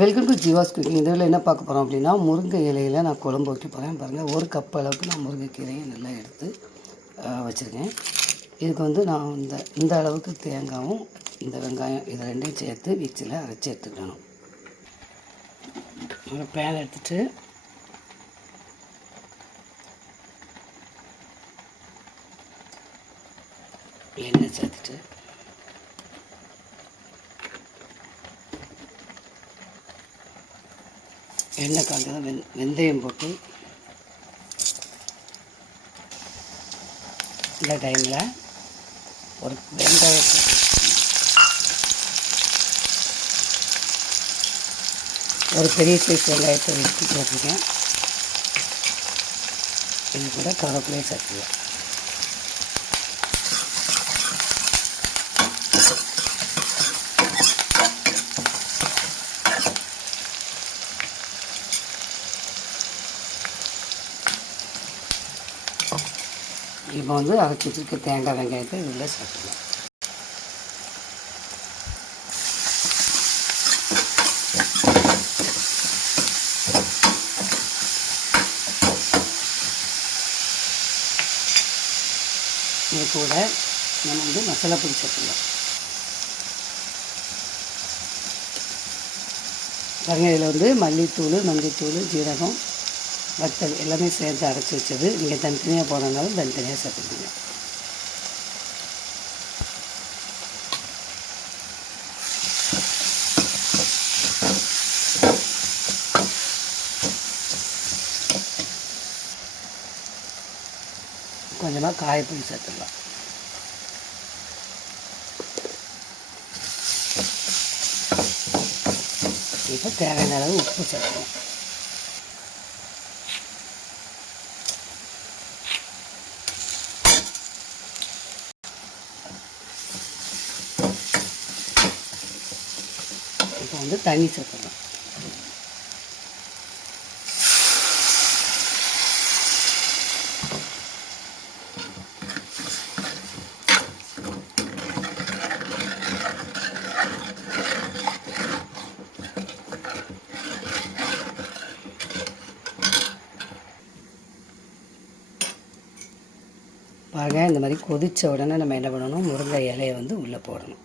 Welcome to Jeeva's cooking. இதில் என்ன பார்க்க போகிறோம் அப்படின்னா, முருங்கை இலையில் நான் குழம்பு வைக்க போகிறேன். பாருங்கள், 1 கப் அளவுக்கு நான் முருங்கைக்கீரையை நல்லா எடுத்து வச்சுருக்கேன். இதுக்கு வந்து நான் இந்த அளவுக்கு தேங்காயும் இந்த வெங்காயம் இது ரெண்டையும் சேர்த்து மிக்சியில் அரைச்சி எடுத்துக்கணும். ஒரு பேன் எடுத்துகிட்டு எண்ணெய் சேர்த்துட்டு எண்ணெய் காய்ஞ்சதும் வெந்தயம் போட்டு இந்த டைமில் ஒரு வெங்காயத்தை ஒரு பெரிய சைஸ் வெங்காயத்தை வெட்டி போட்டுருக்கேன். இது கூட கருவேப்பிலையை சேர்த்துக்கலாம். இப்போ வந்து அரைச்சி வச்சுருக்க தேங்காய் வெங்காயத்தை இதில் சேர்த்துக்கலாம். இது கூட நம்ம வந்து மசாலா பொடி சேர்த்துக்கலாம். பாருங்க, இதில் வந்து மல்லித்தூள், மஞ்சள்தூள், ஜீரகம், வத்தல் எல்லாமே சேர்த்து அரைச்சி வச்சது. நீங்கள் தனித்தனியாக போடுறதுனாலும் தனித்தனியாக சேர்த்துக்கோங்க. கொஞ்சமாக காயப்பொடி சேர்த்துக்கலாம். இப்போ தேவையான அளவு உப்பு சேர்த்துக்கலாம். இப்போ வந்து தண்ணி சேர்த்துக்கலாம். பாருங்கள், இந்த மாதிரி கொதித்த உடனே நம்ம என்ன பண்ணணும், முருங்கை இலையை வந்து உள்ளே போடணும்.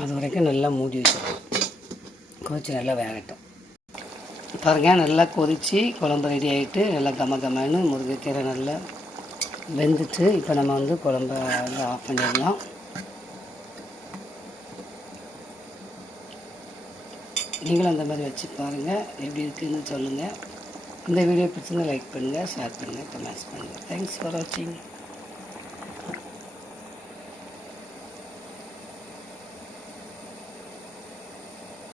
அது வரைக்கும் நல்லா மூடி வச்சிடணும். கொதிச்சு நல்லா வேகட்டும். பாருங்கள், நல்லா கொதித்து குழம்பு ரெடி ஆகிட்டு நல்லா கமன்னு முருங்கைக்கீரை நல்லா வெந்துட்டு, இப்போ நம்ம வந்து குழம்ப வந்து ஆஃப் பண்ணிடலாம். நீங்களும் அந்த மாதிரி வச்சு பாருங்கள், எப்படி இருக்குதுன்னு சொல்லுங்கள். இந்த வீடியோ பிடிச்சிருந்தா லைக் பண்ணுங்கள், ஷேர் பண்ணுங்கள், கமெண்ட்ஸ் பண்ணுங்கள். தேங்க்ஸ் ஃபார் வாட்சிங்.